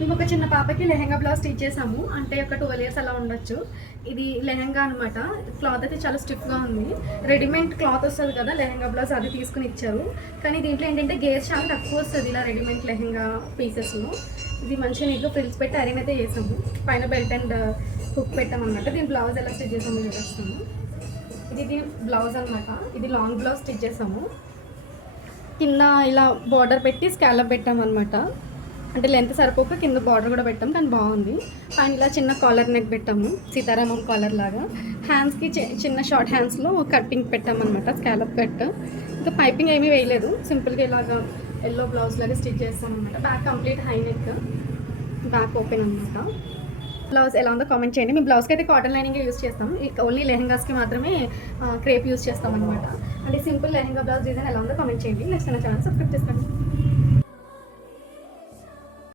మేము ఒక చిన్న పాపకి లెహెంగా బ్లౌజ్ స్టిచ్ చేసాము. అంటే ఒక 12 ఇయర్స్ అలా ఉండొచ్చు. ఇది లెహెంగా అనమాట. క్లాత్ అయితే చాలా స్టిఫ్గా ఉంది. రెడీమేడ్ క్లాత్ వస్తుంది కదా లెహెంగా బ్లౌజ్, అది తీసుకుని ఇచ్చారు. కానీ దీంట్లో ఏంటంటే గేర్ చాలా తక్కువ వస్తుంది ఇలా రెడీమేడ్ లెహెంగా పీసెస్లో. ఇది మంచిగా నీట్గా ఫ్రిల్స్ పెట్టి అరేంజ్ అయితే చేసాము. పైన బెల్ట్ అండ్ హుక్ పెట్టామన్నమాట. దీని బ్లౌజ్ ఎలా స్టిచ్ చేసామో చూపిస్తాము. ఇది బ్లౌజ్ అనమాట. ఇది లాంగ్ బ్లౌజ్ స్టిచ్ చేసాము. కింద ఇలా బార్డర్ పెట్టి స్కాలప్ పెట్టామన్నమాట. అంటే లెంత్ సరిపోక కింద బార్డర్ కూడా పెట్టాము, కానీ బాగుంది. పైన ఇలా చిన్న కాలర్ నెక్ పెట్టాము, సీతారామం కాలర్ లాగా. హ్యాండ్స్కి చిన్న షార్ట్ హ్యాండ్స్లో కట్టింగ్ పెట్టామన్నమాట, స్కాలప్ కట్. ఇంకా పైపింగ్ ఏమీ వేయలేదు, సింపుల్గా ఇలాగా ఎల్లో బ్లౌజ్ లాగా స్టిచ్ చేస్తామన్నమాట. Back complete high neck, back open అనమాట. బ్లౌజ్ ఎలా ఉందో కామెంట్ చేయండి. మీ బ్లౌజ్కి అయితే కాటన్ లైనింగ్ యూస్ చేస్తాం, ఓన్లీ లెహెంగాస్కి మాత్రమే క్రేప్ యూస్ చేస్తాం అనమాట. అంటే సింపుల్ లెహెంగా బ్లౌజ్ డిజైన్ ఎలా ఉందో కామెంట్ చేయండి. నెక్స్ట్ నా ఛానల్ సబ్స్క్రైబ్ చేసుకోండి.